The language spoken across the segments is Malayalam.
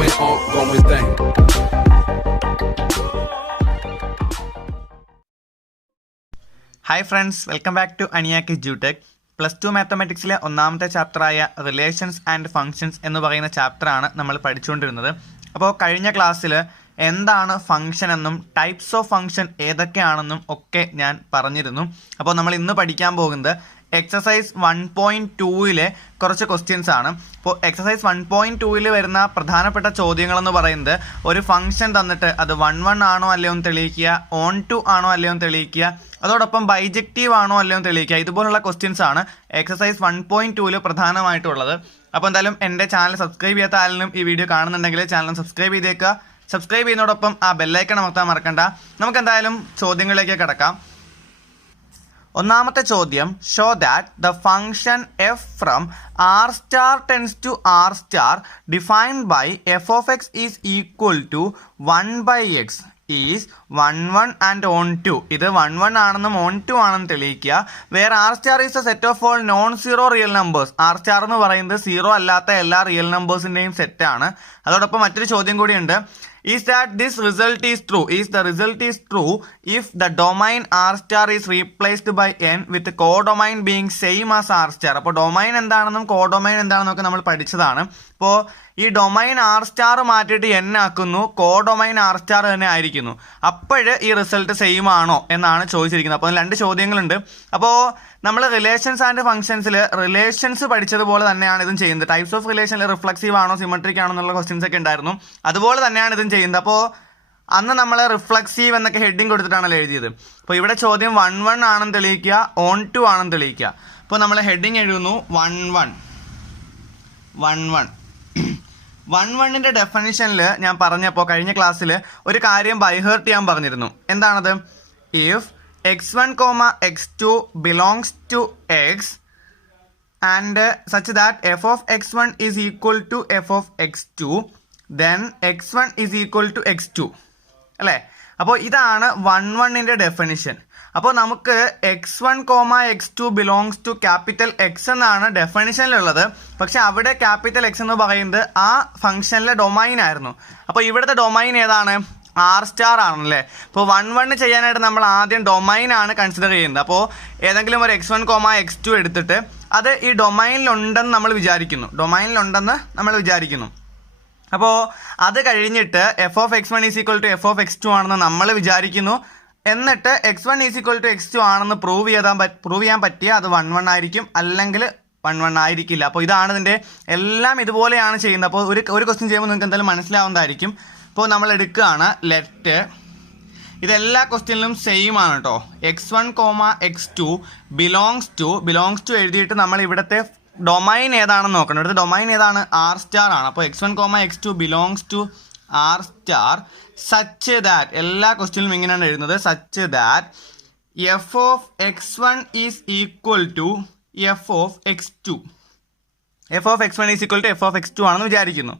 ongoing thing. ഹായ് ഫ്രണ്ട്സ്, വെൽക്കം ബാക്ക് ടു അനിയാക്കി ജൂടെക്. +2 മാത്തമാറ്റിക്സിലെ ഒന്നാമത്തെ ചാപ്റ്ററായ റിലേഷൻസ് ആൻഡ് ഫങ്ഷൻസ് എന്ന് പറയുന്ന ചാപ്റ്ററാണ് നമ്മൾ പഠിച്ചുകൊണ്ടിരുന്നത്. അപ്പോൾ കഴിഞ്ഞ ക്ലാസ്സിൽ എന്താണ് ഫംഗ്ഷൻ എന്നും ടൈപ്സ് ഓഫ് ഫംഗ്ഷൻ ഏതൊക്കെയാണെന്നും ഒക്കെ ഞാൻ പറഞ്ഞിരുന്നു. അപ്പോൾ നമ്മൾ ഇന്ന് പഠിക്കാൻ പോകുന്നത് എക്സസൈസ് 1.2 കുറച്ച് ക്വസ്റ്റ്യൻസ് ആണ്. അപ്പോൾ എക്സസൈസ് 1.2 വരുന്ന പ്രധാനപ്പെട്ട ചോദ്യങ്ങളെന്ന് പറയുന്നത് ഒരു ഫംഗ്ഷൻ തന്നിട്ട് അത് 1 ആണോ അല്ലയോ എന്ന് തെളിയിക്കുക, ഓൺ ടു ആണോ അല്ലയോ എന്ന് തെളിയിക്കുക, അതോടൊപ്പം ബൈജക്റ്റീവ് ആണോ അല്ലയോ എന്ന് തെളിയിക്കുക. ഇതുപോലുള്ള ക്വസ്റ്റ്യൻസ് ആണ് എക്സസൈസ് 1.2 പ്രധാനമായിട്ടുള്ളത്. അപ്പോൾ എന്തായാലും എൻ്റെ ചാനൽ സബ്സ്ക്രൈബ് ചെയ്യാത്ത ആരെങ്കിലും ഈ വീഡിയോ കാണുന്നുണ്ടെങ്കിൽ ചാനൽ സബ്സ്ക്രൈബ് ചെയ്തേക്കുക. സബ്സ്ക്രൈബ് ചെയ്യുന്നതോടൊപ്പം ആ ബെല്ലൈക്കൺ അമർത്താൻ മറക്കണ്ട. നമുക്ക് എന്തായാലും ചോദ്യങ്ങളിലേക്ക് കിടക്കാം. ഒന്നാമത്തെ ചോദ്യം, show that the function f from R star tends to R star defined by f of x is equal to 1/x is 1 and onto. ഇത് 1 ആണെന്നും ഓൺ ടു ആണെന്നും തെളിയിക്കുക. Where R star is a set of all non zero real numbers. R star എന്ന് പറയുന്നത് സീറോ അല്ലാത്ത എല്ലാ റിയൽ നമ്പേഴ്സിൻ്റെയും സെറ്റാണ്. അതോടൊപ്പം മറ്റൊരു ചോദ്യം കൂടിയുണ്ട്. Is that this result is true? Is the result is true if the domain R star is replaced by n with codomain being same as R star? അപ്പോൾ ഡൊമൈൻ എന്താണെന്നും കോഡൊമൈൻ എന്താണെന്നും ഒക്കെ നമ്മൾ പഠിച്ചതാണ്. അപ്പോൾ ഈ ഡൊമൈൻ ആർ സ്റ്റാർ മാറ്റിയിട്ട് n ആക്കുന്നു, കോഡൊമൈൻ ആർ സ്റ്റാർ തന്നെ ആയിരിക്കുന്നു. അപ്പോഴ് ഈ റിസൾട്ട് സെയിം ആണോ എന്നാണ് ചോദിച്ചിരിക്കുന്നത്. അപ്പോൾ രണ്ട് ചോദ്യങ്ങളുണ്ട്. അപ്പോൾ നമ്മൾ റിലേഷൻസ് ആൻഡ് ഫംഗ്ഷൻസിൽ റിലേഷൻസ് പഠിച്ചതുപോലെ തന്നെയാണ് ഇതും ചെയ്യുന്നത്. ടൈപ്സ് ഓഫ് റിലേഷനിൽ റിഫ്ലക്സീവ് ആണോ സിമെട്രിക് ആണോ എന്നുള്ള ക്വസ്റ്റ്യൻസ് ഒക്കെ ഉണ്ടായിരുന്നു. അതുപോലെ തന്നെയാണ് ഇതും ചെയ്യുന്നത്. അപ്പോൾ അന്ന് നമ്മൾ റിഫ്ലക്സീവ് എന്നൊക്കെ ഹെഡിങ് കൊടുത്തിട്ടാണല്ലോ എഴുതിയത്. അപ്പോൾ ഇവിടെ ചോദ്യം 1 ആണെന്ന് തെളിയിക്കുക, ഓൺ ടു ആണെന്ന് തെളിയിക്കുക. അപ്പോൾ നമ്മൾ ഹെഡിങ് എഴുതുന്നു 1 1 ഡെഫിനിഷനിൽ ഞാൻ പറഞ്ഞപ്പോൾ കഴിഞ്ഞ ക്ലാസ്സിൽ ഒരു കാര്യം ബൈഹേർട്ട് ചെയ്യാൻ പറഞ്ഞിരുന്നു. എന്താണത്? If x1, x2 belongs to x and such that f of x1 is equal to f of x2, then x1 is equal to x2 അല്ലേ? അപ്പോൾ ഇതാണ് 1 ഡെഫിനിഷൻ. അപ്പോൾ നമുക്ക് x1, x2 belongs to capital X എന്നാണ് ഡെഫിനിഷനിലുള്ളത്. പക്ഷെ അവിടെ ക്യാപിറ്റൽ എക്സ് എന്ന് പറയുന്നത് ആ ഫംഗ്ഷനിലെ ഡൊമൈൻ ആയിരുന്നു. അപ്പോൾ ഇവിടുത്തെ ഡൊമൈൻ ഏതാണ്? ആർ സ്റ്റാർ ആണല്ലേ. ഇപ്പോൾ 1 ചെയ്യാനായിട്ട് നമ്മൾ ആദ്യം ഡൊമൈൻ ആണ് കൺസിഡർ ചെയ്യുന്നത്. അപ്പോൾ ഏതെങ്കിലും ഒരു x1, x2 എടുത്തിട്ട് അത് ഈ ഡൊമൈനിലുണ്ടെന്ന് നമ്മൾ വിചാരിക്കുന്നു. അപ്പോൾ അത് കഴിഞ്ഞിട്ട് f of x1 is equal to f of x2 ആണെന്ന് നമ്മൾ വിചാരിക്കുന്നു. എന്നിട്ട് x1 is equal to x2 ആണെന്ന് പ്രൂവ് ചെയ്യാൻ പറ്റിയ അത് 1 ആയിരിക്കും, അല്ലെങ്കിൽ 1 ആയിരിക്കില്ല. അപ്പോൾ ഇതാണ് ഇതിൻ്റെ എല്ലാം ഇതുപോലെയാണ് ചെയ്യുന്നത്. അപ്പോൾ ഒരു ക്വസ്റ്റ്യൻ ചെയ്യുമ്പോൾ നിങ്ങൾക്ക് എന്തായാലും മനസ്സിലാവുന്നതായിരിക്കും. ഇപ്പോൾ നമ്മൾ എടുക്കുകയാണ് ലെറ്റ്, ഇതെല്ലാ ക്വസ്റ്റ്യനിലും സെയിം ആണ് കേട്ടോ. x1, x2 ബിലോങ്സ് ടു എഴുതിയിട്ട് നമ്മൾ ഇവിടുത്തെ ഡൊമൈൻ ഏതാണെന്ന് നോക്കണം. ഇവിടുത്തെ ഡൊമൈൻ ഏതാണ്? ആർ സ്റ്റാർ ആണ്. അപ്പോൾ x1, x2 belongs to R star such that, എല്ലാ ക്വസ്റ്റ്യനിലും ഇങ്ങനെയാണ് എഴുതുന്നത്, such that f of x1 is equal to f of x2. F of x1 is equal to f of x2 ആണെന്ന് വിചാരിക്കുന്നു.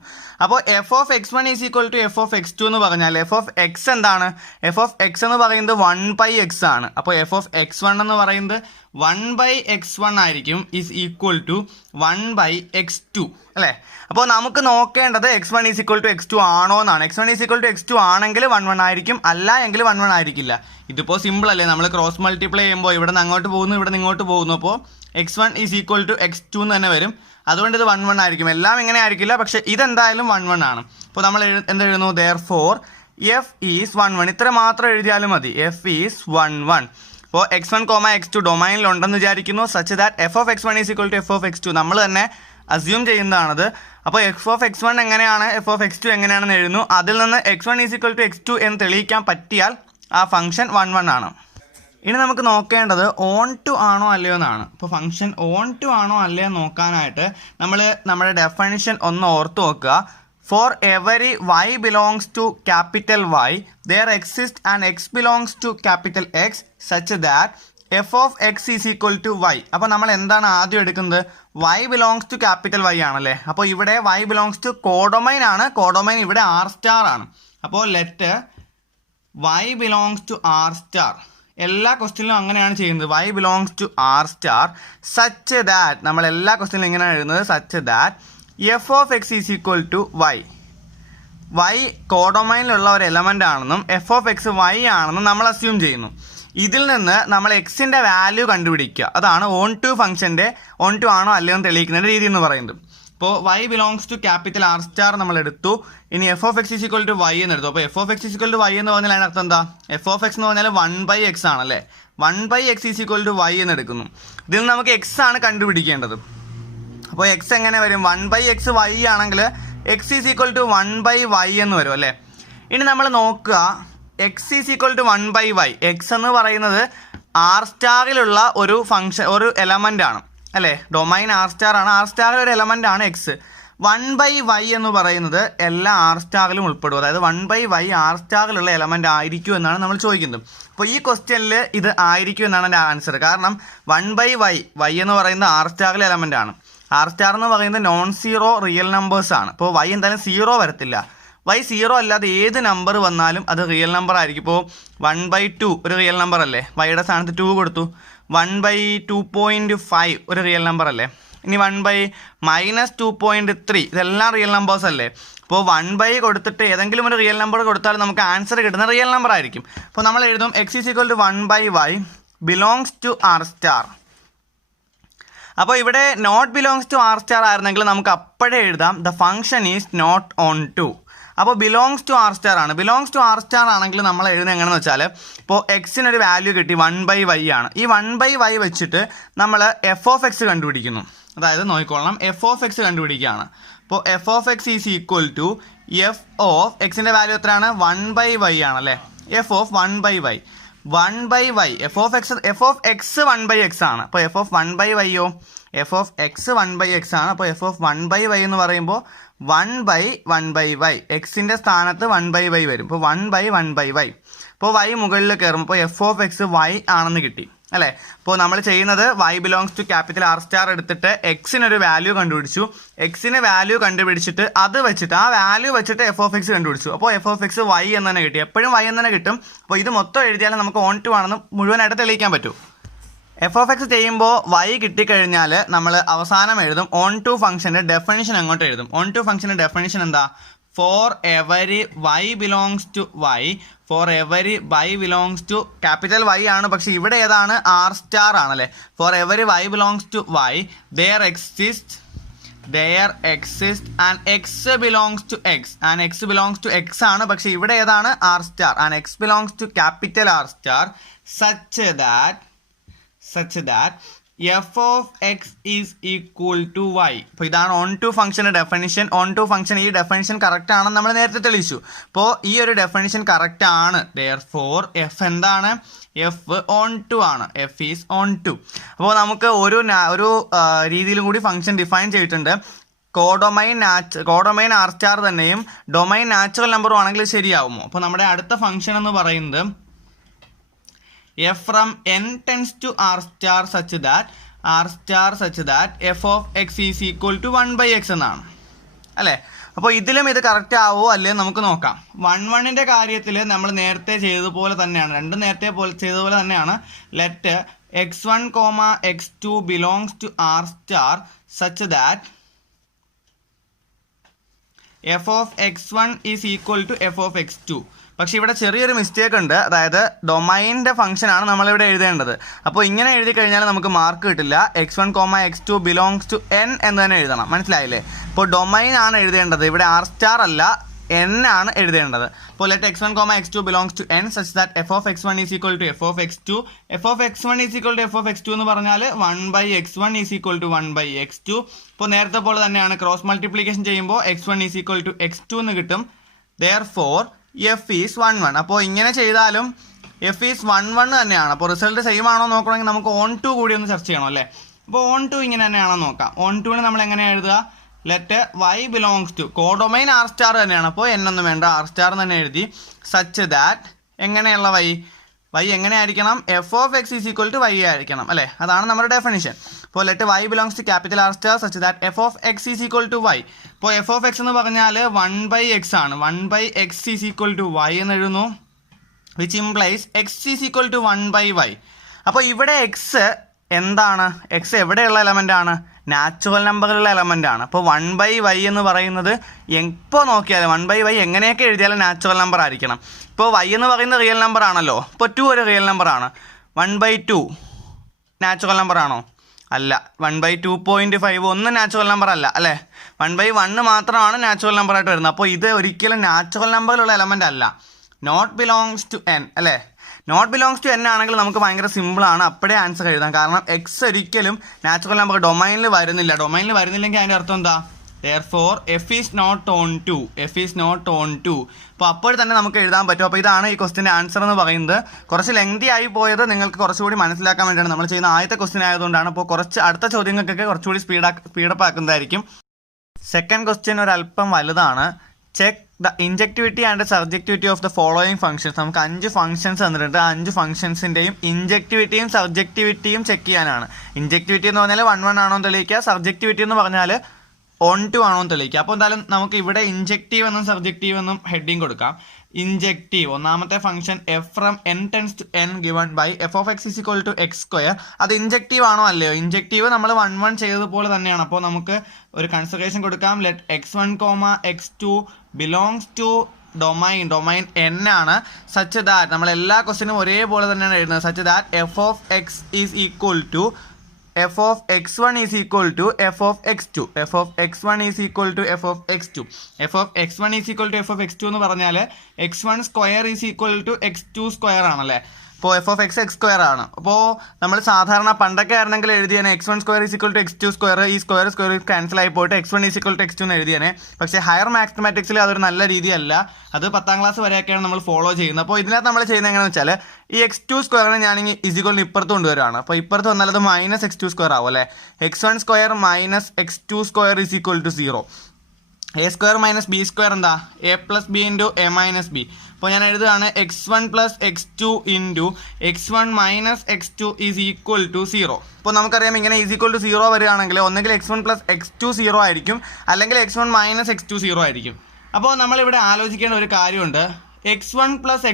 അപ്പോൾ f of x1 is equal to f of x2 എന്ന് പറഞ്ഞാൽ എഫ് ഓഫ് x എന്താണ്? എഫ് ഓഫ് x എന്ന് പറയുന്നത് 1/x ആണ്. അപ്പോൾ എഫ് ഓഫ് x1 എന്ന് പറയുന്നത് 1/x1 ആയിരിക്കും, ഈസ് ഈക്വൽ ടു 1/x2 അല്ലേ? അപ്പോൾ നമുക്ക് നോക്കേണ്ടത് x1 is equal to x2 ആണോ എന്നാണ്. x1 is equal to x2 ആണെങ്കിൽ 1 ആയിരിക്കും, അല്ല എങ്കിൽ 1 ആയിരിക്കില്ല. ഇതിപ്പോൾ സിമ്പിൾ അല്ലേ, നമ്മൾ ക്രോസ് മൾട്ടിപ്ലൈ ചെയ്യുമ്പോൾ ഇവിടെ നിന്ന് അങ്ങോട്ട് പോകുന്നു, ഇവിടെ നിന്ന് ഇങ്ങോട്ട് പോകുന്നു. അപ്പോൾ x1 is equal to x2 എന്ന് തന്നെ വരും. അതുകൊണ്ട് ഇത് 1 ആയിരിക്കും. എല്ലാം ഇങ്ങനെ ആയിരിക്കില്ല, പക്ഷെ ഇതെന്തായാലും 1 ആണ്. അപ്പോൾ നമ്മൾ എന്തെഴുതുന്നു? therefore f is 1. ഇത്ര മാത്രം എഴുതിയാലും മതി. f is 1. അപ്പോൾ x1, x2 ഡൊമൈനിലുണ്ടെന്ന് വിചാരിക്കുന്നു, such that f of x1 is equal to f of x2 നമ്മൾ തന്നെ അസ്യൂം ചെയ്യുന്നതാണത്. അപ്പോൾ എഫ് ഓഫ് x1 എങ്ങനെയാണ്, എഫ് ഓഫ് x2 എങ്ങനെയാണെന്ന് എഴുതുന്നു. അതിൽ നിന്ന് x1 is equal to x2 എന്ന് തെളിയിക്കാൻ പറ്റിയാൽ ആ ഫംഗ്ഷൻ 1 ആണ്. ഇനി നമുക്ക് നോക്കേണ്ടത് ഓൺ ടു ആണോ അല്ലയോ എന്നാണ്. ഇപ്പോൾ ഫംഗ്ഷൻ ഓൺ ടു ആണോ അല്ലയോ നോക്കാനായിട്ട് നമ്മൾ നമ്മുടെ ഡെഫിനിഷൻ ഒന്ന് ഓർത്ത് നോക്കുക. For every y belongs to capital Y, there exists an x belongs to capital X such that f of x is equal to y. അപ്പോൾ നമ്മൾ എന്താണ് ആദ്യം എടുക്കുന്നത്? y belongs to capital Y ആണല്ലേ. അപ്പോൾ ഇവിടെ y belongs to കോഡൊമൈൻ ആണ്. കോഡൊമൈൻ ഇവിടെ ആർ സ്റ്റാർ ആണ്. അപ്പോൾ let y belongs to r star. എല്ലാ ക്വസ്റ്റ്യനിലും അങ്ങനെയാണ് ചെയ്യുന്നത്. y belongs to r star such that, നമ്മൾ എല്ലാ ക്വസ്റ്റ്യനിലും ഇങ്ങനെയാണ് എഴുതുന്നത്, such that f of x is equal to y. Y കോഡൊമൈനിലുള്ള ഒരു എലമെൻ്റ് ആണെന്നും എഫ് ഓഫ് എക്സ് വൈ ആണെന്നും നമ്മൾ അസ്യൂം ചെയ്യുന്നു. ഇതിൽ നിന്ന് നമ്മൾ എക്സിൻ്റെ വാല്യൂ കണ്ടുപിടിക്കുക. അതാണ് ഓൺ ടു ഫംഗ്ഷൻ്റെ ഓൺ ടു ആണോ അല്ലയോ എന്ന് തെളിയിക്കുന്ന രീതി എന്ന് പറയുന്നത്. ഇപ്പോൾ y belongs to capital R star നമ്മൾ എടുത്തു. ഇനി f of x equal to y എന്ന് എടുത്തു. അപ്പോൾ f of x equal to y എന്ന് പറഞ്ഞാൽ അതിനർത്ഥം എന്താ? എഫ് ഓഫ് എക്സ് എന്ന് പറഞ്ഞാൽ 1/x ആണല്ലേ. 1/x ഈക്വൽ ടു വൈ എന്ന് എടുക്കുന്നു. ഇതിൽ നിന്ന് നമുക്ക് എക്സ് ആണ് കണ്ടുപിടിക്കേണ്ടത്. അപ്പോൾ എക്സ് എങ്ങനെ വരും? 1/x വൈ ആണെങ്കിൽ X is equal to 1/y എന്ന് വരും അല്ലേ. ഇനി നമ്മൾ നോക്കുക, x is equal to 1/y. X എന്ന് പറയുന്നത് ആർ സ്റ്റാറിലുള്ള ഒരു ഫംഗ്ഷൻ, ഒരു എലമെൻ്റ് ആണ് അല്ലേ. ഡൊമൈൻ ആർ സ്റ്റാർ ആണ്. ആർ സ്റ്റാറിൽ ഒരു എലമെൻ്റ് ആണ് എക്സ്. 1/y എന്ന് പറയുന്നത് എല്ലാ ആർ സ്റ്റാറിലും ഉൾപ്പെടും. അതായത് 1/y ആർ സ്റ്റാറിലുള്ള എലമെൻ്റ് ആയിരിക്കും എന്നാണ് നമ്മൾ ചോദിക്കുന്നത്. അപ്പോൾ ഈ ക്വസ്റ്റ്യനിൽ ഇത് ആയിരിക്കും എന്നാണ് എൻ്റെ ആൻസർ. കാരണം 1/y, വൈ എന്ന് പറയുന്നത് ആർ സ്റ്റാറിലെ എലമെൻ്റ് ആണ്. ആർ സ്റ്റാർ എന്ന് പറയുന്നത് നോൺ സീറോ റിയൽ നമ്പേഴ്സ് ആണ്. അപ്പോൾ വൈ എന്തായാലും സീറോ വരത്തില്ല. വൈ സീറോ അല്ലാതെ ഏത് നമ്പർ വന്നാലും അത് റിയൽ നമ്പർ ആയിരിക്കും. ഇപ്പോൾ 1/2 ഒരു റിയൽ നമ്പർ അല്ലേ. വൈയുടെ സ്ഥാനത്ത് 2 കൊടുത്തു. 1/2.5 ഒരു റിയൽ നമ്പർ അല്ലേ. ഇനി 1/-2.3 ഇതെല്ലാം റിയൽ നമ്പേഴ്സ് അല്ലേ. അപ്പോൾ 1/, കൊടുത്തിട്ട് ഏതെങ്കിലും ഒരു റിയൽ നമ്പർ കൊടുത്താൽ നമുക്ക് ആൻസർ കിട്ടുന്ന റിയൽ നമ്പർ ആയിരിക്കും. അപ്പോൾ നമ്മൾ എഴുതും x is equal to 1/y belongs to R star. അപ്പോൾ ഇവിടെ not belongs to R star ആയിരുന്നെങ്കിൽ നമുക്ക് അപ്പോഴേ എഴുതാം the function is not onto. അപ്പോൾ ബിലോങ്സ് ടു ആർ സ്റ്റാർ ആണ്. ബിലോങ്സ് ടു ആർ സ്റ്റാർ ആണെങ്കിൽ നമ്മൾ എഴുതുന്നത് എങ്ങനെയെന്ന് വെച്ചാൽ, ഇപ്പോൾ എക്സിനൊരു വാല്യൂ കിട്ടി 1/y ആണ്. ഈ 1/y വെച്ചിട്ട് നമ്മൾ എഫ് ഓഫ് എക്സ് കണ്ടുപിടിക്കുന്നു. അതായത് നോക്കിക്കൊള്ളണം, എഫ് ഓഫ് എക്സ് കണ്ടുപിടിക്കുകയാണ്. അപ്പോൾ f of x is equal to f of എക്സിൻ്റെ വാല്യൂ എത്രയാണ്? 1/y ആണല്ലേ. F of 1/y 1/y f of x 1/x ആണ്. അപ്പോൾ എഫ് ഓഫ് 1/yയോ എഫ് ഓഫ് എക്സ് 1/x ആണ്. അപ്പോൾ എഫ് ഓഫ് 1/y എന്ന് പറയുമ്പോൾ 1/1/y എക്സിൻ്റെ സ്ഥാനത്ത് 1/y വരും. ഇപ്പോൾ 1/1/y. ഇപ്പോൾ y മുകളിൽ കയറും. അപ്പോൾ എഫ് ഓഫ് എക്സ് y ആണെന്ന് കിട്ടി അല്ലേ. അപ്പോൾ നമ്മൾ ചെയ്യുന്നത് y belongs to capital R star എടുത്തിട്ട് എക്സിനൊരു വാല്യൂ കണ്ടുപിടിച്ചു. എക്സിന് വാല്യൂ കണ്ടുപിടിച്ചിട്ട് അത് വെച്ചിട്ട് ആ വാല്യൂ വെച്ചിട്ട് എഫ് ഓഫ് എക്സ് കണ്ടുപിടിച്ചു. അപ്പോൾ എഫ് ഓഫ് എക്സ് y എന്ന് തന്നെ കിട്ടി. എപ്പോഴും y എന്ന് തന്നെ കിട്ടും. അപ്പോൾ ഇത് മൊത്തം എഴുതിയാലും നമുക്ക് ഓൺ ടു ആണെന്ന് മുഴുവനായിട്ട് തെളിയിക്കാൻ പറ്റും. എഫ് ഓഫ് എക്സ് ചെയ്യുമ്പോൾ y കിട്ടിക്കഴിഞ്ഞാൽ നമ്മൾ അവസാനം എഴുതും ഓൺ ടു ഫംഗ്ഷൻ്റെ ഡെഫിനിഷൻ അങ്ങോട്ട് എഴുതും. ഓൺ ടു ഫംഗ്ഷൻ്റെ ഡെഫിനിഷൻ എന്താ? For every y belongs to y, for every y belongs to capital y ആണ്. പക്ഷേ ഇവിടെ ഏതാണ്? ആർ സ്റ്റാർ ആണല്ലേ. For every y belongs to y there exists and x belongs to x and x belongs to x ആണ്. പക്ഷേ ഇവിടെ ഏതാണ്? R star. and x belongs to capital R star such that f of x is equal to y. അപ്പോൾ ഇതാണ് ഓൺ ടു ഫംഗ്ഷൻ്റെ ഡെഫിനിഷൻ. ഓൺ ടു ഫംഗ്ഷൻ ഈ ഡെഫിനിഷൻ കറക്റ്റ് ആണെന്ന് നമ്മൾ നേരത്തെ തെളിയിച്ചു. അപ്പോൾ ഈ ഒരു ഡെഫിനിഷൻ കറക്റ്റ് ആണ്. therefore എഫ് എന്താണ്? എഫ് ഓൺ ടു ആണ്. F is onto. അപ്പോൾ നമുക്ക് ഒരു രീതിയിലും കൂടി ഫംഗ്ഷൻ ഡിഫൈൻ ചെയ്തിട്ടുണ്ട്. കോഡൊമൈൻ ആർ സ്റ്റാർ തന്നെയും ഡൊമൈൻ നാച്ചുറൽ നമ്പറും ആണെങ്കിൽ ശരിയാവുമോ? അപ്പോൾ നമ്മുടെ അടുത്ത ഫംഗ്ഷൻ എന്ന് പറയുന്നത് f from n tends to r star such that f of x is equal to 1/x എന്നാണ് അല്ലേ. അപ്പോൾ ഇതിലും ഇത് കറക്റ്റ് ആവുമോ അല്ലേ നമുക്ക് നോക്കാം. 1/1ൻ്റെ കാര്യത്തിൽ നമ്മൾ നേരത്തെ ചെയ്തതുപോലെ തന്നെയാണ്. രണ്ടും നേരത്തെ ചെയ്തതുപോലെ തന്നെയാണ്. Let x1, x2 belongs to r star such that f of x1 is equal to f of x2. പക്ഷേ ഇവിടെ ചെറിയൊരു മിസ്റ്റേക്ക് ഉണ്ട്. അതായത് ഡൊമൈൻ്റെ ഫംഗ്ഷനാണ് നമ്മളിവിടെ എഴുതേണ്ടത്. അപ്പോൾ ഇങ്ങനെ എഴുതി കഴിഞ്ഞാൽ നമുക്ക് മാർക്ക് കിട്ടില്ല. x1, x2 belongs to n എന്ന് തന്നെ എഴുതണം. മനസ്സിലായില്ലേ? ഇപ്പോൾ ഡൊമൈൻ ആണ് എഴുതേണ്ടത്. ഇവിടെ ആർ സ്റ്റാർ അല്ല, n ആണ് എഴുതേണ്ടത്. അപ്പോൾ let x1, x2 belongs to n such that f of x1 is equal to f of x2. f of x1 is equal to f of x2 എന്ന് പറഞ്ഞാൽ 1/x1 is equal to 1/x2. ഇപ്പോൾ നേരത്തെ പോലെ തന്നെയാണ്. ക്രോസ് മൾട്ടിപ്ലിക്കേഷൻ ചെയ്യുമ്പോൾ x1 is equal to x2 എന്ന് കിട്ടും. therefore F is 1/1. അപ്പോൾ ഇങ്ങനെ ചെയ്താലും എഫ് ഈസ് 1/1 തന്നെയാണ്. അപ്പോൾ റിസൾട്ട് സെയിം ആണോ നോക്കണമെങ്കിൽ നമുക്ക് ഓൺ ടു കൂടി ഒന്ന് സെർച്ച് ചെയ്യണം അല്ലേ. അപ്പോൾ ഓൺ ടു ഇങ്ങനെ തന്നെയാണോ നോക്കാം. ഓൺ ടുവിന് നമ്മൾ എങ്ങനെ എഴുതുക? Let y belongs to codomain R star തന്നെയാണ്. അപ്പോൾ n ഒന്നും വേണ്ട, ആർ സ്റ്റാർ തന്നെ എഴുതി. സച്ച് ദാറ്റ് എങ്ങനെയുള്ള y എങ്ങനെയായിരിക്കണം? F of x is equal to y ആയിരിക്കണം അല്ലേ. അതാണ് നമ്മുടെ ഡെഫിനിഷൻ. അപ്പോൾ let y belongs to capital R star such that f of x is equal to y. ഇപ്പോൾ എഫ് ഓഫ് എക്സ് എന്ന് പറഞ്ഞാൽ 1/x ആണ്. 1/x is equal to y എന്ന് എഴുതുന്നു. Which implies x is equal to 1/y. അപ്പോൾ ഇവിടെ എക്സ് എന്താണ്? എക്സ് എവിടെയുള്ള എലമെൻ്റ് ആണ്? നാച്ചുറൽ നമ്പറിലുള്ള എലമെൻ്റ് ആണ്. അപ്പോൾ 1/y എന്ന് പറയുന്നത് എപ്പോൾ നോക്കിയാലും 1/y എങ്ങനെയൊക്കെ എഴുതിയാലും നാച്ചുറൽ നമ്പർ ആയിരിക്കണം. ഇപ്പോൾ y എന്ന് പറയുന്നത് റിയൽ നമ്പർ ആണല്ലോ. ഇപ്പോൾ 2 ഒരു റിയൽ നമ്പറാണ്. 1/2 നാച്ചുറൽ നമ്പർ ആണോ? അല്ല. 1/2.5 ഒന്നും നാച്ചുറൽ നമ്പർ അല്ല അല്ലേ. 1/1 മാത്രമാണ് നാച്ചുറൽ നമ്പറായിട്ട് വരുന്നത്. അപ്പോൾ ഇത് ഒരിക്കലും നാച്ചുറൽ നമ്പറിലുള്ള എലമെൻ്റ് അല്ല. നോട്ട് ബിലോങ്സ് ടു n അല്ലേ. നോട്ട് ബിലോങ്സ് ടു n ആണെങ്കിൽ നമുക്ക് ഭയങ്കര സിമ്പിളാണ്, അപ്പോഴേ ആൻസർ എഴുതാം. കാരണം എക്സ് ഒരിക്കലും നാച്ചുറൽ നമ്പർ ഡൊമൈനിൽ വരുന്നില്ല. ഡൊമൈനിൽ വരുന്നില്ലെങ്കിൽ അതിൻ്റെ അർത്ഥം എന്താ? therefore f is not on 2. f is not on 2. അപ്പോൾ തന്നെ നമുക്ക് എഴുതാൻ പറ്റും. അപ്പോൾ ഇതാണ് ഈ ക്വസ്റ്റിൻ്റെ ആൻസർ എന്ന് പറയുന്നത്. കുറച്ച് ലെങ്തി ആയി പോയത് നിങ്ങൾക്ക് കുറച്ചുകൂടി മനസ്സിലാക്കാൻ വേണ്ടിയാണ് നമ്മൾ ചെയ്യുന്ന ആദ്യത്തെ ക്വസ്റ്റ്യൻ ആയതുകൊണ്ടാണ്. അപ്പോൾ കുറച്ച് അടുത്ത ചോദ്യങ്ങൾക്കൊക്കെ കുറച്ചുകൂടി സ്പീഡപ്പ് ആക്കുന്നതായിരിക്കും. സെക്കൻഡ് ക്വസ്റ്റ്യൻ ഒരല്പം വലുതാണ്. Check the injectivity and subjectivity of the following functions. നമുക്ക് 5 ഫംഗ്ഷൻസ് തന്നിട്ടുണ്ട്. 5 ഫംഗ്ഷൻസിൻ്റെയും ഇൻജക്ടിവിറ്റിയും സബ്ജക്ടിവിറ്റിയും ചെക്ക് ചെയ്യാനാണ്. ഇൻജക്ടിവിറ്റി എന്ന് പറഞ്ഞാൽ 1 ആണോ എന്ന് തെളിയിക്കുക. സബ്ജക്ടിവിറ്റി എന്ന് പറഞ്ഞാൽ on 2 ആണോ എന്ന് തെളിയിക്കുക. അപ്പോൾ എന്തായാലും നമുക്ക് ഇവിടെ ഇൻജക്റ്റീവ് എന്നും സബ്ജക്റ്റീവ് എന്നും ഹെഡിങ് കൊടുക്കാം. ഇൻജക്റ്റീവ് ഒന്നാമത്തെ function f from n tends to n given by f of x is equal to x square. അത് ഇൻജക്റ്റീവ് ആണോ അല്ലയോ? ഇൻജക്റ്റീവ് നമ്മൾ 1 ചെയ്തതുപോലെ തന്നെയാണ്. അപ്പോൾ നമുക്ക് ഒരു കൺസിഡറേഷൻ കൊടുക്കാം. Let x1, x2 belongs to domain n ആണ്. സച്ച് ദാറ്റ് നമ്മൾ എല്ലാ ക്വസ്റ്റിനും ഒരേപോലെ തന്നെയാണ് എഴുതുന്നത്. Such that f of x is equal to f of x1 is equal to f of x2. f of x1 is equal to f of x2. f of x1 is equal to f of x2 എന്ന് പറഞ്ഞാൽ x1 square is equal to x2 square ആണല്ലേ. അപ്പോൾ f of x square ആണ്. അപ്പോൾ നമ്മൾ സാധാരണ പണ്ടൊക്കെ ആയിരുന്നെങ്കിൽ എഴുതിയാണ് x1 square is equal to x2 square. ഈ സ്ക്വയർ ക്യാൻസൽ ആയി പോയിട്ട് x1 is equal to x2 എന്ന് എഴുതിയാണ്. പക്ഷേ ഹയർ മാത്തമാറ്റിക്സിൽ അതൊരു നല്ല രീതിയല്ല. അത് 10ാം ക്ലാസ് വരെയൊക്കെയാണ് നമ്മൾ ഫോളോ ചെയ്യുന്നത്. അപ്പോൾ ഇതിനകത്ത് നമ്മൾ ചെയ്യുന്നത് എങ്ങനെയാണെന്ന് വെച്ചാൽ ഈ x2 സ്ക്വയറിനെ ഞാനിങ്ങനെ ഇസിക്വലിന് ഇപ്പുറത്ത് കൊണ്ടുവരികയാണ്. അപ്പോൾ ഇപ്പുറത്ത് വന്നാൽ അത് -x2 സ്ക്വയർ ആവും അല്ലേ. x1 square -x2 square is equal to 0. a square minus b square എന്താ? a plus b into a minus b. അപ്പോൾ ഞാൻ എഴുതുകയാണ് x1 plus x2 into x1 minus x2 is equal to 0. അപ്പോൾ നമുക്കറിയാം ഇങ്ങനെ ഈസ് ഈക്വൽ ടു 0 വരികയാണെങ്കിൽ ഒന്നെങ്കിൽ x1 പ്ലസ് x2 0 ആയിരിക്കും, അല്ലെങ്കിൽ x1 മൈനസ് x2 0 ആയിരിക്കും. അപ്പോൾ നമ്മളിവിടെ ആലോചിക്കേണ്ട ഒരു കാര്യമുണ്ട്. x1 പ്ലസ്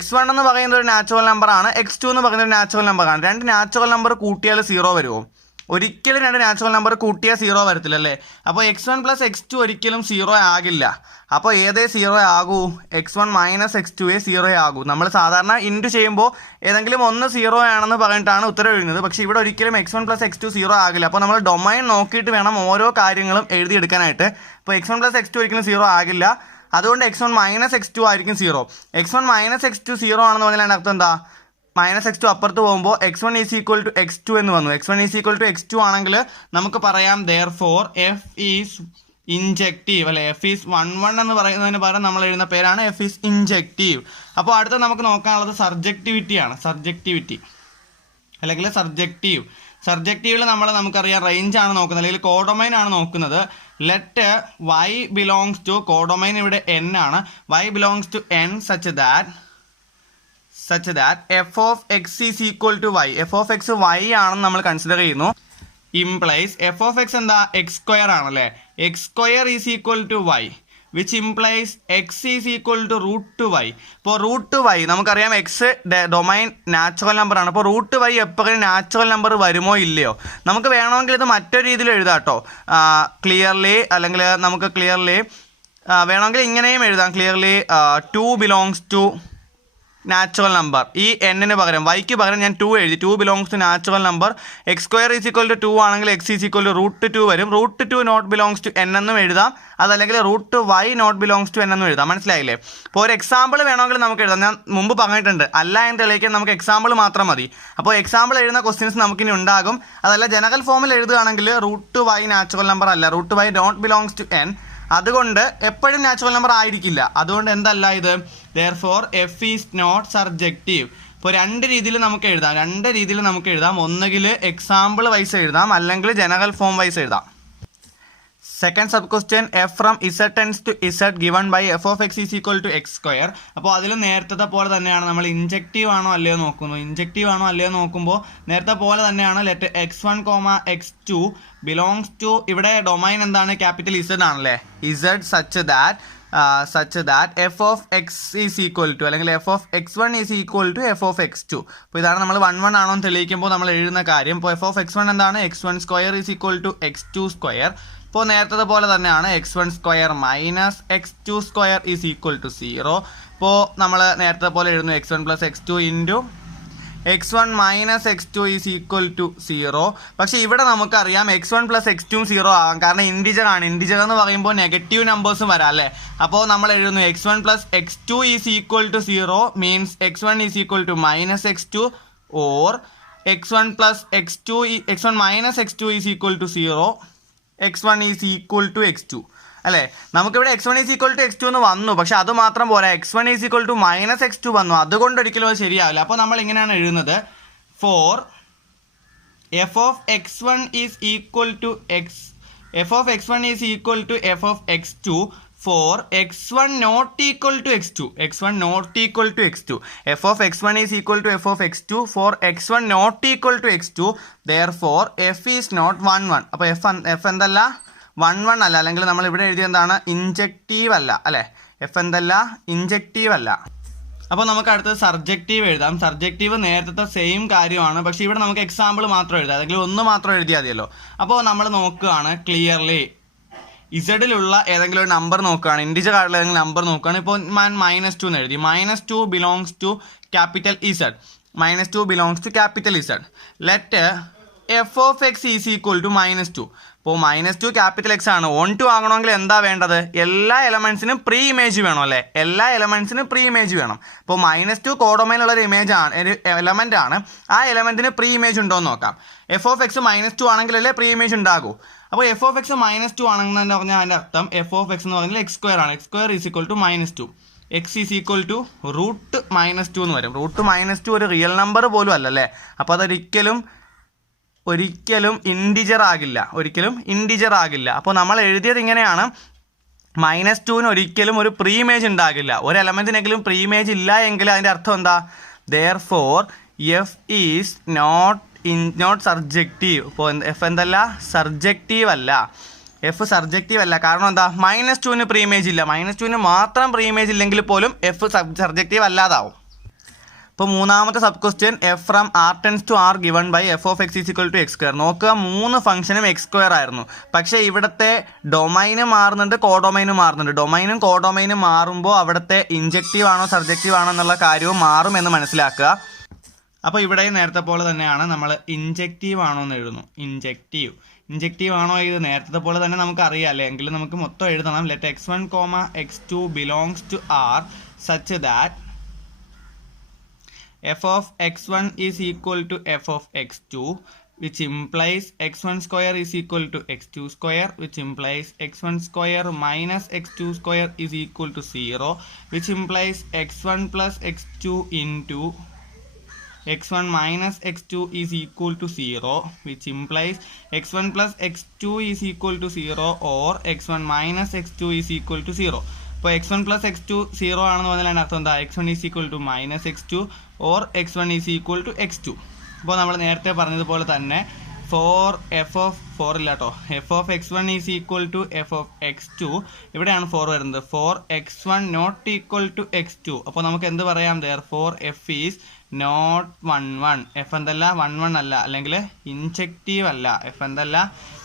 x1 എന്ന് പറയുന്നത് ഒരു നാച്ചുറൽ നമ്പറാണ്. x2 എന്ന് പറയുന്നത് ഒരു നാച്ചുറൽ നമ്പറാണ്. 2 നാച്ചുറൽ നമ്പർ കൂട്ടിയാൽ 0 വരുമോ? ഒരിക്കലും 2 നാച്ചുറൽ നമ്പർ കൂട്ടിയാൽ 0 വരത്തില്ല അല്ലേ. അപ്പോൾ x1 പ്ലസ് x2 ഒരിക്കലും 0 ആകില്ല. അപ്പോൾ ഏതേ 0 ആകൂ? x1 minus x2 0 ആകൂ. നമ്മൾ സാധാരണ ഇൻറ്റു ചെയ്യുമ്പോൾ ഏതെങ്കിലും ഒന്ന് 0 ആണെന്ന് പറഞ്ഞിട്ടാണ് ഉത്തരം എഴുതുന്നത്. പക്ഷേ ഇവിടെ ഒരിക്കലും x1 പ്ലസ് x2 0 ആകില്ല. അപ്പോൾ നമ്മൾ ഡൊമൈൻ നോക്കിയിട്ട് വേണം ഓരോ കാര്യങ്ങളും എഴുതിയെടുക്കാനായിട്ട്. അപ്പോൾ x1 പ്ലസ് x2 ഒരിക്കലും 0 ആകില്ല. അതുകൊണ്ട് x1 മൈനസ് x2 ആയിരിക്കും 0. x1 മൈനസ് x2 0 ആണെന്ന് പറഞ്ഞാൽ അതിൻ്റെ അർത്ഥം എന്താ? -x2 അപ്പുറത്ത് പോകുമ്പോൾ x1 is equal to x2 എന്ന് വന്നു. x1 is equal to x2 ആണെങ്കിൽ നമുക്ക് പറയാം therefore f ഈസ് ഇൻജക്റ്റീവ് അല്ലെ. f ഈസ് 1 എന്ന് പറയുന്നതിന് പകരം നമ്മൾ എഴുതുന്ന പേരാണ് f ഈസ് ഇൻജക്റ്റീവ്. അപ്പോൾ അടുത്ത നമുക്ക് നോക്കാനുള്ളത് സബ്ജക്റ്റിവിറ്റിയാണ്. സബ്ജക്റ്റിവിറ്റി അല്ലെങ്കിൽ സബ്ജക്റ്റീവിൽ നമുക്കറിയാം റേഞ്ച് ആണ് നോക്കുന്നത്, അല്ലെങ്കിൽ കോഡൊമൈൻ ആണ് നോക്കുന്നത്. Let y belongs to, codomain ഇവിടെ n ആണ്, y belongs to n such that f of x is equal to y. f of x y ആണെന്ന് നമ്മൾ കൺസിഡർ ചെയ്യുന്നു. ഇംപ്ലൈസ് f of x എന്താ? x സ്ക്വയർ ആണല്ലേ. x square is equal to y, which implies x is equal to √y. ഇപ്പോൾ √y നമുക്കറിയാം എക്സ് ഡൊമൈൻ നാച്ചുറൽ നമ്പർ ആണ്. അപ്പോൾ √y എപ്പോഴും നാച്ചുറൽ നമ്പർ വരുമോ ഇല്ലയോ? നമുക്ക് വേണമെങ്കിൽ ഇത് മറ്റൊരു രീതിയിൽ എഴുതാം കേട്ടോ. ക്ലിയർലി അല്ലെങ്കിൽ നമുക്ക് ക്ലിയർലി വേണമെങ്കിൽ ഇങ്ങനെയും എഴുതാം. Clearly 2 belongs to natural number. ഈ എന്നിന് പകരം വൈക്ക് പകരം ഞാൻ 2 എഴുതി. 2 belongs to natural number. x square is equal to 2 ആണെങ്കിൽ x ഈസ് ഈക്വൽ ടു √2 വരും. √2 നോട്ട് ബിലോങ്സ് ടു n എന്നും എഴുതാം. അതല്ലെങ്കിൽ √y not belongs to n എന്നും എഴുതാം. മനസ്സിലായില്ലേ? ഇപ്പോൾ ഒരു എക്സാമ്പിൾ വേണമെങ്കിൽ നമുക്ക് എഴുതാം. ഞാൻ മുമ്പ് പറഞ്ഞിട്ടുണ്ട്, അല്ല എന്ന് തെളിയിക്കാൻ നമുക്ക് എക്സാമ്പിൾ മാത്രം മതി. അപ്പോൾ എക്സാമ്പിൾ എഴുതുന്ന ക്വസ്റ്റ്യൻസ് നമുക്കിനി ഉണ്ടാകും. അതല്ല ജനറൽ ഫോമിൽ എഴുതുകയാണെങ്കിൽ √y നാച്ചുറൽ നമ്പർ അല്ല, √y not belongs to n. അതുകൊണ്ട് എപ്പോഴും നാച്ചുറൽ നമ്പർ ആയിരിക്കില്ല. അതുകൊണ്ട് എന്തല്ല ഇത്? therefore f is not surjective. ഇപ്പോൾ 2 രീതിയിൽ നമുക്ക് എഴുതാം. ഒന്നുകിൽ എക്സാമ്പിൾ വൈസ് എഴുതാം, അല്ലെങ്കിൽ ജനറൽ ഫോം വൈസ് എഴുതാം. Second sub question f from z tends to z given by f of x is equal to x square. അപ്പോൾ അതിൽ നേരത്തെ പോലെ തന്നെയാണ് നമ്മൾ ഇൻജക്റ്റീവ് ആണോ അല്ലയോ നോക്കുമ്പോൾ നേരത്തെ പോലെ തന്നെയാണ്. Let x1, x2 belongs to, ഇവിടെ ഡൊമൈൻ എന്താണ്? ക്യാപിറ്റൽ z ആണല്ലേ. z such that such that f of x is equal to അല്ലെങ്കിൽ f of x1 is equal to f of x2. അപ്പോൾ ഇതാണ് നമ്മൾ 1 ആണോ എന്ന് തെളിയിക്കുമ്പോൾ നമ്മൾ എഴുതുന്ന കാര്യം. ഇപ്പോൾ എഫ് ഓഫ് x1 എന്താണ്? x1 square is equal to x2 square. ഇപ്പോൾ നേരത്തെ പോലെ തന്നെയാണ് x1 square minus x2 square is equal to 0. ഇപ്പോൾ നമ്മൾ നേരത്തെ പോലെ എഴുതുന്നു x1 plus x2 into x1 minus x2 is equal to 0. പക്ഷേ ഇവിടെ നമുക്കറിയാം x1 പ്ലസ് x2 0 ആകാം, കാരണം ഇൻഡിജർ ആണ്. ഇൻഡിജർ എന്ന് പറയുമ്പോൾ നെഗറ്റീവ് നമ്പേഴ്സും വരാം അല്ലേ. അപ്പോൾ നമ്മൾ എഴുതുന്നു x1 plus x2 is equal to 0 means x1 is equal to minus x2 or x1 plus x1 minus x2 is equal to 0, x1 is equal to x2 അല്ലേ. നമുക്കിവിടെ x1 is equal to x2 എന്ന് വന്നു, പക്ഷെ അത് മാത്രം പോരാ, x1 is equal to minus x2 വന്നു. അതുകൊണ്ട് ഒരിക്കലും അത് ശരിയാവില്ല. അപ്പോൾ നമ്മൾ ഇങ്ങനെയാണ് എഴുതുന്നത്, for f of x1 is equal to f of x1 is equal to f of x2 for x1 not equal to x2. x1 not equal to x2. f of x1 is equal to f of x2 for x1 not equal to x2. Therefore f is not 1 1. അപ്പോൾ f എന്തല്ല 1 1 അല്ല, അല്ലെങ്കിൽ നമ്മൾ ഇവിടെ എഴുതിയത് എന്താണ്? ഇൻജക്റ്റീവ് അല്ല അല്ലേ. എഫ് എന്തല്ല ഇൻജക്റ്റീവ് അല്ല. അപ്പോൾ നമുക്ക് അടുത്തത് സർജക്റ്റീവ് എഴുതാം. സർജക്റ്റീവ് നേരത്തെ സെയിം കാര്യമാണ്, പക്ഷേ ഇവിടെ നമുക്ക് എക്സാമ്പിൾ മാത്രം എഴുതാം, അല്ലെങ്കിൽ ഒന്ന് മാത്രം എഴുതിയാൽ മതിയല്ലോ. അപ്പോൾ നമ്മൾ നോക്കുകയാണ് ക്ലിയർലി ഇസഡിലുള്ള ഏതെങ്കിലും ഒരു നമ്പർ നോക്കുകയാണ്, ഇൻഡിജർ ആയിട്ടുള്ള ഏതെങ്കിലും നമ്പർ നോക്കുകയാണ്. ഇപ്പോൾ ഞാൻ -2 എന്ന് എഴുതി. -2 belongs to capital Z. -2 belongs to capital Z. Let f of x is equal to -2. അപ്പോൾ -2 ക്യാപിറ്റൽ എക്സ് ആണ്. 1 2 ആകണമെങ്കിൽ എന്താ വേണ്ടത്? എല്ലാ എലമെന്റ്സിനും പ്രീ ഇമേജ് വേണം അല്ലേ. എല്ലാ എലമെന്റ്സിനും പ്രീ ഇമേജ് വേണം. ഇപ്പോൾ -2 കോഡൊമൈനുള്ള ഒരു ഇമേജ് ആണ്, ഒരു എലമെന്റ് ആണ്. ആ എലമെന്റിന് പ്രീ ഇമേജ് ഉണ്ടോ എന്ന് നോക്കാം. എഫ് ഓഫ് എക്സ് -2 ആണെങ്കിലല്ലേ പ്രീ ഇമേജ് ഉണ്ടാകൂ. അപ്പോൾ എഫ് ഓഫ് എക്സ് -2 ആണെന്ന് പറഞ്ഞാൽ അതിൻ്റെ അർത്ഥം എഫ് ഓഫ് എക്സ് എന്ന് പറഞ്ഞാൽ x സ്ക്വയർ ആണ്. x square is equal to -2. X is equal to root -2 എന്ന് വരും. റൂട്ട് -2 ഒരു റിയൽ നമ്പർ പോലും അല്ലല്ലേ. അപ്പോൾ അതൊരിക്കലും ഇൻഡിജർ ആകില്ല, ഒരിക്കലും ഇൻഡിജർ ആകില്ല. അപ്പോൾ നമ്മൾ എഴുതിയത് ഇങ്ങനെയാണ്, -2ന് ഒരിക്കലും ഒരു പ്രീ ഇമേജ് ഉണ്ടാകില്ല. ഒരു എലമെന്റിനെങ്കിലും പ്രീ ഇമേജ് ഇല്ല എങ്കിൽ അതിൻ്റെ അർത്ഥം എന്താ? Therefore f is not surjective. ഇപ്പോൾ എഫ് എന്തല്ല സർജക്റ്റീവ് അല്ല. എഫ് സർജക്റ്റീവ് അല്ല. കാരണം എന്താ? -2ന് പ്രീ ഇമേജ് ഇല്ല. -2ന് മാത്രം പ്രീ ഇമേജ് ഇല്ലെങ്കിൽ പോലും എഫ് സർജക്റ്റീവ് അല്ലാതാവും. ഇപ്പോൾ മൂന്നാമത്തെ sub question, f from r tends to r given by f of x is equal to x square. നോക്കുക, 3 ഫംഗ്ഷനും x സ്ക്വയർ ആയിരുന്നു. പക്ഷേ ഇവിടുത്തെ ഡൊമൈന് മാറുന്നുണ്ട്, കോഡൊമൈനും മാറുന്നുണ്ട്. ഡൊമൈനും കോഡൊമൈനും മാറുമ്പോൾ അവിടുത്തെ ഇൻജക്റ്റീവ് ആണോ സർജക്റ്റീവ് ആണോ എന്നുള്ള കാര്യവും മാറും എന്ന് മനസ്സിലാക്കുക. അപ്പോൾ ഇവിടെ നേരത്തെ പോലെ തന്നെയാണ്, നമ്മൾ ഇൻജക്റ്റീവ് ആണോ എന്ന് എഴുതുന്നു. ഇൻജക്റ്റീവ് ആണോ ഇത് നേരത്തെ പോലെ തന്നെ നമുക്ക് അറിയാം അല്ലേ. എങ്കിലും നമുക്ക് മൊത്തം എഴുതണം. Let x1, x2 belongs to r such that f of x1 is equal to f of x2, which implies x1 square is equal to x2 square, which implies x1 square minus x2 square is equal to 0, which implies x1 plus x2 into x1 minus x2 is equal to 0, which implies x1 plus x2 is equal to 0 or x1 minus x2 is equal to 0. ഇപ്പോൾ x1 plus x2 0 ആണെന്ന് പറഞ്ഞാൽ അതിൻ്റെ അർത്ഥം എന്താ? x1 is equal to minus x2 or x1 is equal to x2. അപ്പോൾ നമ്മൾ നേരത്തെ പറഞ്ഞതുപോലെ തന്നെ F of x1 is equal to f of x2. ഇവിടെയാണ് 4 വരുന്നത്. For x1 not equal to x2. അപ്പോൾ നമുക്ക് എന്ത് പറയാം? therefore f is not 1 1. F എന്തല്ല 1 1 അല്ല, അല്ലെങ്കിൽ ഇൻജക്റ്റീവ് അല്ല. എഫ് എന്തല്ല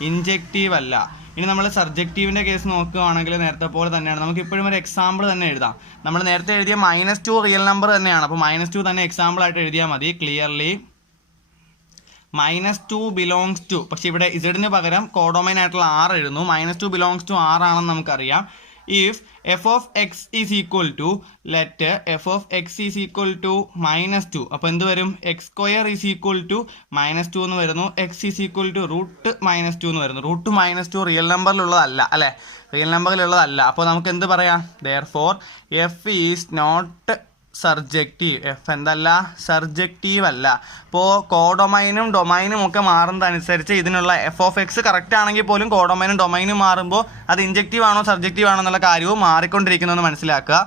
ഇൻജക്റ്റീവ് അല്ല. ഇനി നമ്മൾ സർജക്റ്റീവിൻ്റെ കേസ് നോക്കുകയാണെങ്കിൽ നേരത്തെ പോലെ തന്നെയാണ്. നമുക്ക് ഇപ്പോഴും ഒരു എക്സാമ്പിൾ തന്നെ എഴുതാം. നമ്മൾ നേരത്തെ എഴുതിയ -2 റിയൽ നമ്പർ തന്നെയാണ്. അപ്പോൾ -2 തന്നെ എക്സാമ്പിൾ ആയിട്ട് എഴുതിയാൽ മതി. ക്ലിയർലി -2 ബിലോങ്സ് ടു, പക്ഷെ ഇവിടെ ഇസഡിന് പകരം കോഡൊമൈൻ ആയിട്ടുള്ള r എഴുതുന്നു. -2 ബിലോങ്സ് ടു r ആണെന്ന് നമുക്കറിയാം. if f of x is equal to, let f of x is equal to -2. അപ്പോൾ എന്ത് വരും? x square is equal to -2 എന്ന് വരുന്നു. x is equal to root -2 എന്ന് വരുന്നു. റൂട്ട് -2 റിയൽ നമ്പറിലുള്ളതല്ല അല്ലേ, റിയൽ നമ്പറിലുള്ളതല്ല. അപ്പോൾ നമുക്ക് എന്ത് പറയാം? therefore f is not surjective. F എന്തല്ല സർജക്റ്റീവ് അല്ല. ഇപ്പോൾ കോഡൊമൈനും ഡൊമൈനും ഒക്കെ മാറുന്നതനുസരിച്ച് ഇതിനുള്ള എഫ് ഓഫ് എക്സ് കറക്റ്റ് ആണെങ്കിൽ പോലും കോഡൊമൈനും ഡൊമൈനും മാറുമ്പോൾ അത് ഇൻജക്റ്റീവ് ആണോ സർജക്റ്റീവ് ആണോ എന്നുള്ള കാര്യവും മാറിക്കൊണ്ടിരിക്കുന്നതെന്ന് മനസ്സിലാക്കുക.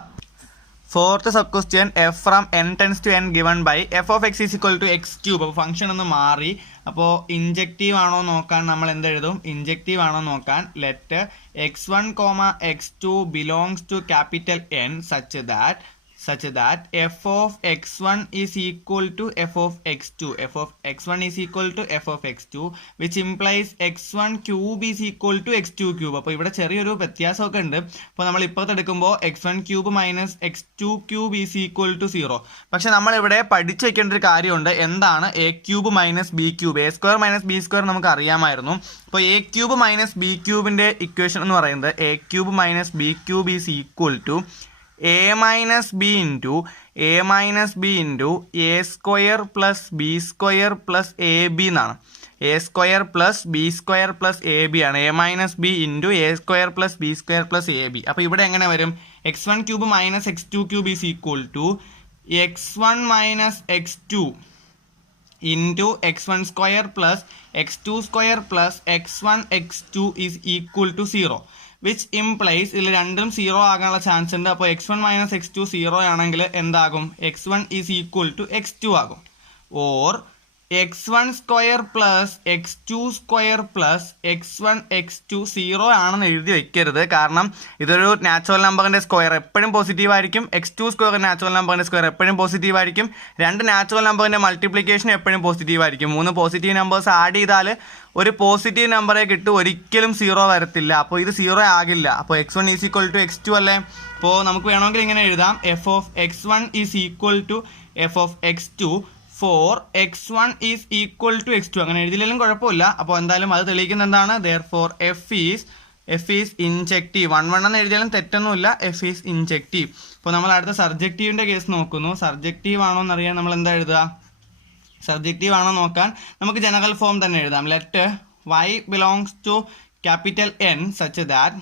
Fourth sub question, f from n tends to n given by f of x is equal to x cube. അപ്പോൾ ഫംഗ്ഷൻ ഒന്ന് മാറി. അപ്പോൾ ഇൻജക്റ്റീവ് ആണോ നോക്കാൻ നമ്മൾ എന്തെഴുതും? ഇൻജക്റ്റീവ് ആണോ നോക്കാൻ let x1, x2 belongs to capital N such that f of x1 is equal to f of x2. f of x1 is equal to f of x2 which implies x1 cube is equal to x2 cube. അപ്പോൾ ഇവിടെ ചെറിയൊരു വ്യത്യാസമൊക്കെ ഉണ്ട്. അപ്പോൾ നമ്മൾ ഇപ്പുറത്ത് എടുക്കുമ്പോൾ x1 cube minus x2 cube is equal to 0. പക്ഷെ നമ്മളിവിടെ പഠിച്ചു വെക്കേണ്ട ഒരു കാര്യമുണ്ട്. എന്താണ് a cube minus b cube? A square minus b square നമുക്ക് അറിയാമായിരുന്നു. അപ്പോൾ എ ക്യൂബ് മൈനസ് ബി ക്യൂബിൻ്റെ ഇക്വേഷൻ എന്ന് പറയുന്നത് a cube minus b cube is equal to a minus b into a square plus b square plus ab എന്നാണ്. a square plus b square plus ab ആണ്. a minus b into a square plus b square plus ab. അപ്പോൾ ഇവിടെ എങ്ങനെ വരും? x1 cube minus x2 cube is equal to x1 minus x2 into x1 square plus x2 square plus x1 x2 is equal to 0. Which implies ഇതിൽ രണ്ടും 0 ആകാനുള്ള ചാൻസ് ഉണ്ട്. അപ്പോൾ x1 മൈനസ് x2 0 ആണെങ്കിൽ എന്താകും? x1 is equal to x2 ആകും. Or x1 square plus x2 square plus x1 x2 0 ആണെന്ന് എഴുതി വെക്കരുത്. കാരണം ഇതൊരു നാച്ചുറൽ നമ്പറിൻ്റെ സ്ക്വയർ എപ്പോഴും പോസിറ്റീവ് ആയിരിക്കും. x2 സ്ക്വയർ നാച്ചുറൽ നമ്പറിൻ്റെ സ്ക്വയർ എപ്പോഴും പോസിറ്റീവ് ആയിരിക്കും. രണ്ട് നാച്ചുറൽ നമ്പറിൻ്റെ മൾട്ടിപ്ലിക്കേഷൻ എപ്പോഴും പോസിറ്റീവ് ആയിരിക്കും. 3 പോസിറ്റീവ് നമ്പേഴ്സ് ആഡ് ചെയ്താൽ ഒരു പോസിറ്റീവ് നമ്പറെ കിട്ടും, ഒരിക്കലും 0 വരത്തില്ല. അപ്പോൾ ഇത് 0 ആകില്ല. അപ്പോൾ x1 is equal to x2 അല്ലേ? അപ്പോൾ നമുക്ക് വേണമെങ്കിൽ ഇങ്ങനെ എഴുതാം, f of x1 is equal to f of x2 for x1 is equal to x2. അങ്ങനെ എഴുതിയില്ലെങ്കിലും കുഴപ്പമില്ല. അപ്പോൾ എന്തായാലും അത് തെളിയിക്കുന്ന എന്താണ്? Therefore f is injective. 1 എന്ന് എഴുതിയാലും തെറ്റൊന്നുമില്ല. F is injective. അപ്പോൾ നമ്മൾ അടുത്ത സബ്ജക്റ്റീവിൻ്റെ കേസ് നോക്കുന്നു. സബ്ജക്റ്റീവ് ആണോ എന്നറിയാൻ നമ്മൾ എന്താ എഴുതുക? സബ്ജക്റ്റീവ് ആണോ നോക്കാൻ നമുക്ക് ജനറൽ ഫോം തന്നെ എഴുതാം. Let y belongs to capital N such that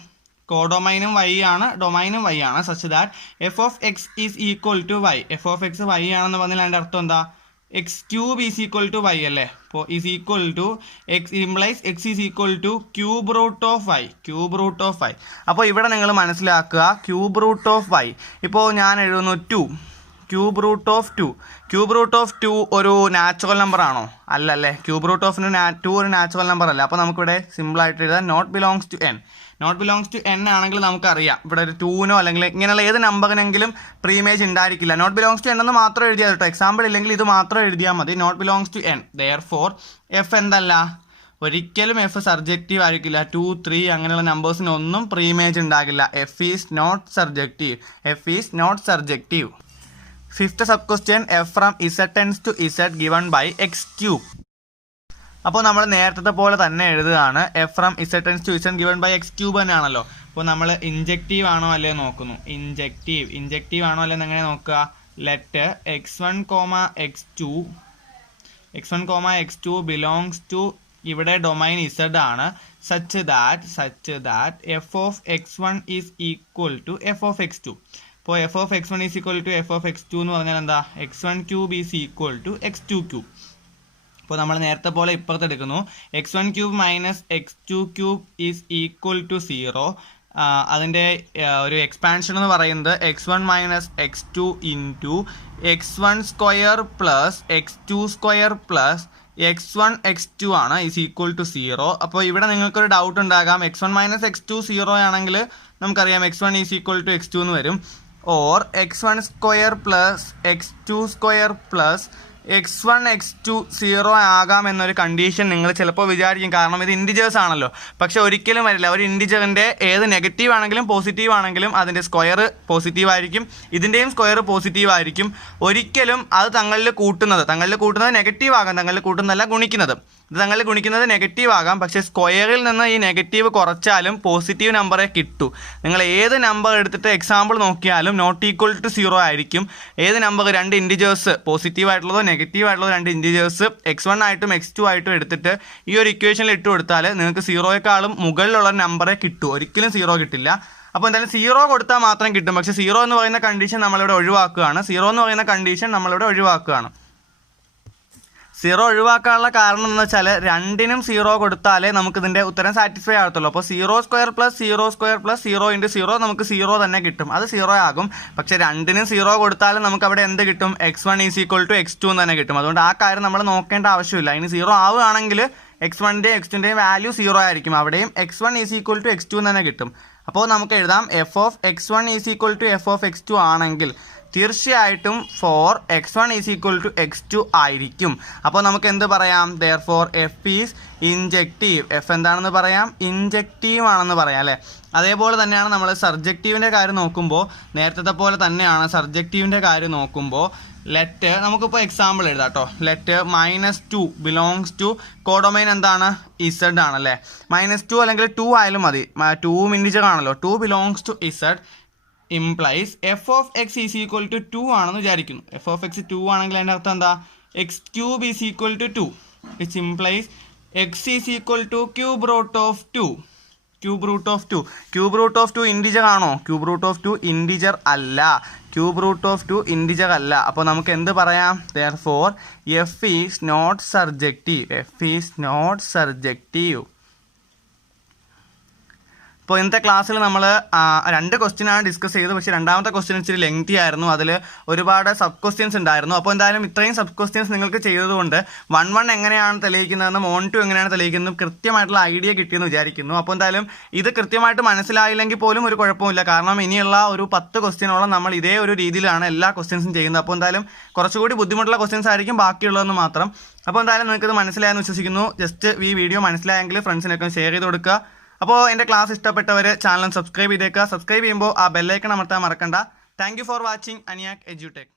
കോഡൊമൈനും y ആണ്, ഡൊമൈനും y ആണ്. Such that f of x is equal to y. F of x y ആണെന്ന് പറഞ്ഞാൽ അതിൻ്റെ അർത്ഥം എന്താ? X cube is equal to y അല്ലേ? അപ്പോൾ is equal to x implies x is equal to cube root of y. Cube root of y. അപ്പോൾ ഇവിടെ നിങ്ങൾ മനസ്സിലാക്കുക, ക്യൂബ് റൂട്ട് ഓഫ് y. ഇപ്പോൾ ഞാൻ എഴുതുന്നു 2. Cube root of 2. Cube root of 2 ഒരു നാച്ചുറൽ നമ്പർ ആണോ? അല്ലല്ലേ. ക്യൂബ് റൂട്ട് ഓഫ് 2 ഒരു നാച്ചുറൽ നമ്പർ അല്ല. അപ്പോൾ നമുക്കിവിടെ സിമ്പിളായിട്ട് എഴുതാം not belongs to n. Not belongs to n ആണെങ്കിൽ നമുക്കറിയാം ഇവിടെ ഒരു 2നോ അല്ലെങ്കിൽ ഇങ്ങനെയുള്ള ഏത് നമ്പറിനെങ്കിലും പ്രീമേജ് ഉണ്ടായിരിക്കില്ല. നോട്ട് ബിലോങ്സ് ടു n എന്ന് മാത്രം എഴുതിയാൽ കേട്ടോ. എക്സാമ്പിൾ ഇല്ലെങ്കിൽ ഇത് മാത്രം എഴുതിയാൽ മതി. Not belongs to n. Therefore f എന്തല്ല? ഒരിക്കലും എഫ് സബ്ജക്റ്റീവ് ആയിരിക്കില്ല. 2, 3 അങ്ങനെയുള്ള നമ്പേഴ്സിനൊന്നും പ്രീമേജ് ഉണ്ടാകില്ല. F is not subjective. F is not subjective. Fifth sub question, f from z tends to z given by x cube. അപ്പോൾ നമ്മൾ നേരത്തെ പോലെ തന്നെ എഴുതുകയാണ്. F from z tends to z given by x cube തന്നെയാണല്ലോ. അപ്പോൾ നമ്മൾ ഇൻജക്റ്റീവ് ആണോ അല്ലേ നോക്കുന്നു. ഇൻജക്റ്റീവ് ആണോ അല്ലേ എങ്ങനെ നോക്കുക? Let x1, x2 belongs to ഇവിടെ ഡൊമൈൻ z ആണ്. Such that f of x1 is equal to f of x2. അപ്പോൾ f of x1 is equal to f of x2 എന്ന് പറഞ്ഞാൽ എന്താ? x1 cube is equal to x2 cube. അപ്പോൾ നമ്മൾ നേരത്തെ പോലെ ഇപ്പുറത്ത് എടുക്കുന്നു. x1 cube minus x2 cube is equal to 0. അതിൻ്റെ ഒരു എക്സ്പാൻഷൻ എന്ന് പറയുന്നത് x1 minus x2 into x1 square plus x2 square plus x1 x2 ആണ് ഈസ് ഈക്വൽ ടു 0. അപ്പോൾ ഇവിടെ നിങ്ങൾക്കൊരു ഡൗട്ട് ഉണ്ടാകാം, x1 മൈനസ് x2 0 ആണെങ്കിൽ നമുക്കറിയാം x1 is equal to x2 എന്ന് വരും. Or x1 square plus x2 square plus x1 x2 0 ആകാം എന്നൊരു കണ്ടീഷൻ നിങ്ങൾ ചിലപ്പോൾ വിചാരിക്കും. കാരണം ഇത് ഇൻറ്റിജേഴ്സ് ആണല്ലോ. പക്ഷെ ഒരിക്കലും വരില്ല. ഒരു ഇൻറ്റിജറിൻ്റെ ഏത് നെഗറ്റീവ് ആണെങ്കിലും പോസിറ്റീവ് ആണെങ്കിലും അതിൻ്റെ സ്ക്വയർ പോസിറ്റീവ് ആയിരിക്കും, ഇതിൻ്റെയും സ്ക്വയർ പോസിറ്റീവ് ആയിരിക്കും. ഒരിക്കലും അത് തങ്ങളിൽ കൂട്ടുന്നത് നെഗറ്റീവ് ആകാം. തങ്ങളിൽ കൂട്ടുന്നതല്ല ഗുണിക്കുന്നത്. ഇത് തങ്ങളിൽ ഗുണിക്കുന്നത് നെഗറ്റീവ് ആകാം. പക്ഷേ സ്ക്വയറിൽ നിന്ന് ഈ നെഗറ്റീവ് കുറച്ചാലും പോസിറ്റീവ് നമ്പറെ കിട്ടൂ. നിങ്ങൾ ഏത് നമ്പർ എടുത്തിട്ട് എക്സാമ്പിൾ നോക്കിയാലും നോട്ട് ഈക്വൽ ടു 0 ആയിരിക്കും. ഏത് നമ്പർ രണ്ട് ഇൻറ്റിജേഴ്സ് പോസിറ്റീവ് ആയിട്ടുള്ളതോ നെഗറ്റീവ് ആയിട്ടുള്ളതോ രണ്ട് ഇൻറ്റിജേഴ്സ് x1 ആയിട്ടും x2 ആയിട്ടും എടുത്തിട്ട് ഈ ഒരു ഇക്വേഷനിൽ ഇട്ട് കൊടുത്താൽ നിങ്ങൾക്ക് 0യേക്കാളും മുകളിലുള്ള നമ്പറെ കിട്ടൂ. ഒരിക്കലും 0 കിട്ടില്ല. അപ്പോൾ എന്തായാലും 0 കൊടുത്താൽ മാത്രം കിട്ടും. പക്ഷേ 0 എന്ന് പറയുന്ന കണ്ടീഷൻ നമ്മളിവിടെ ഒഴിവാക്കുകയാണ്. 0 ഒഴിവാക്കാനുള്ള കാരണം എന്ന് വെച്ചാൽ രണ്ടിനും 0 കൊടുത്താലേ നമുക്ക് ഇതിൻ്റെ ഉത്തരം സാറ്റിസ്ഫൈ ആകത്തുള്ളൂ. അപ്പോൾ 0² + 0² + 0 × 0 നമുക്ക് 0 തന്നെ കിട്ടും, അത് 0 ആകും. പക്ഷേ രണ്ടിനും 0 കൊടുത്താലും നമുക്ക് അവിടെ എന്ത് കിട്ടും? x1 = x2 എന്ന് തന്നെ കിട്ടും. അതുകൊണ്ട് ആ കാര്യം നമ്മൾ നോക്കേണ്ട ആവശ്യമില്ല. ഇനി 0 ആവുകയാണെങ്കിൽ x1ൻ്റെയും x2ൻ്റെയും വാല്യൂ 0 ആയിരിക്കും, അവിടെയും x1 = x2 എന്ന് തന്നെ കിട്ടും. അപ്പോൾ നമുക്ക് എഴുതാം f(x1 = f(x2) ആണെങ്കിൽ തീർച്ചയായിട്ടും for x1 = x2 ആയിരിക്കും. അപ്പോൾ നമുക്ക് എന്ത് പറയാം? therefore f is injective. f എന്താണെന്ന് പറയാം? ഇൻജെക്റ്റീവ് ആണെന്ന് പറയാം അല്ലേ. അതേപോലെ തന്നെയാണ് നമ്മൾ സബ്ജക്റ്റീവിൻ്റെ കാര്യം നോക്കുമ്പോൾ നേരത്തെ പോലെ തന്നെയാണ്. സബ്ജക്റ്റീവിൻ്റെ കാര്യം നോക്കുമ്പോൾ ലെറ്റ് നമുക്കിപ്പോൾ എക്സാമ്പിൾ എഴുതാം കേട്ടോ. ലെറ്റ് -2 belongs to കോഡൊമൈൻ എന്താണ്? z ആണല്ലേ. -2 അല്ലെങ്കിൽ 2 ആയാലും മതി, 2 ഇൻഡിജർ ആണല്ലോ. 2 belongs to z implies f(x) = 2 ആണെന്ന് വിചാരിക്കുന്നു. f(x) 2 ആണെങ്കിൽ അതിൻ്റെ അർത്ഥം എന്താ? x³ = 2 which implies x = cube root of 2. Cube root of 2 integer ആണോ? Cube root of 2 ഇൻഡിജർ അല്ല. Cube root of 2 ഇൻഡിജർ അല്ല. അപ്പോൾ നമുക്ക് എന്ത് പറയാം? therefore f is not surjective. f is not surjective. ഇപ്പോൾ ഇന്നത്തെ ക്ലാസ്സിൽ നമ്മൾ 2 ക്വസ്റ്റ്യനാണ് ഡിസ്കസ് ചെയ്തത്. പക്ഷേ രണ്ടാമത്തെ ക്വസ്റ്റ്യൻ ഇച്ചിരി ലെങ്തി ആയിരുന്നു, അതിൽ ഒരുപാട് സബ് ക്വസ്റ്റ്യൻസ് ഉണ്ടായിരുന്നു. അപ്പോൾ എന്തായാലും ഇത്രയും സബ് ക്വസ്റ്റ്യൻസ് നിങ്ങൾക്ക് ചെയ്തതുകൊണ്ട് 1 എങ്ങനെയാണ് തെളിയിക്കുന്നതെന്നും 1 എങ്ങനെയാണ് തെളിയിക്കുന്നതും കൃത്യമായിട്ടുള്ള ഐഡിയ കിട്ടിയെന്ന് വിചാരിക്കുന്നു. അപ്പോൾ എന്തായാലും ഇത് കൃത്യമായിട്ട് മനസ്സിലായില്ലെങ്കിൽ പോലും ഒരു കുഴപ്പമില്ല, കാരണം ഇനിയുള്ള ഒരു 10 ക്വസ്റ്റ്യനോളം നമ്മൾ ഇതേ ഒരു രീതിയിലാണ് എല്ലാ ക്വസ്റ്റ്യൻസും ചെയ്യുന്നത്. അപ്പോൾ എന്തായാലും കുറച്ചുകൂടി ബുദ്ധിമുട്ടുള്ള ക്വസ്റ്റ്യൻസ് ആയിരിക്കും ബാക്കിയുള്ളതെന്ന് മാത്രം. അപ്പോൾ എന്തായാലും നിങ്ങൾക്കിത് മനസ്സിലായെന്ന് വിശ്വസിക്കുന്നു. ജസ്റ്റ് ഈ വീഡിയോ മനസ്സിലായെങ്കിൽ ഫ്രണ്ട്സിനൊക്കെ ഷെയർ ചെയ്ത് കൊടുക്കുക. അപ്പോൾ എൻ്റെ ക്ലാസ് ഇഷ്ടപ്പെട്ടവർ ചാനൽ സബ്സ്ക്രൈബ് ചെയ്തേക്കുക. സബ്സ്ക്രൈബ് ചെയ്യുമ്പോൾ ആ ബെല്ലൈക്കൺ അമർത്താൻ മറക്കണ്ട. താങ്ക് യു ഫോർ വാച്ചിങ് അനിയാക് എഡ്യൂടെക്.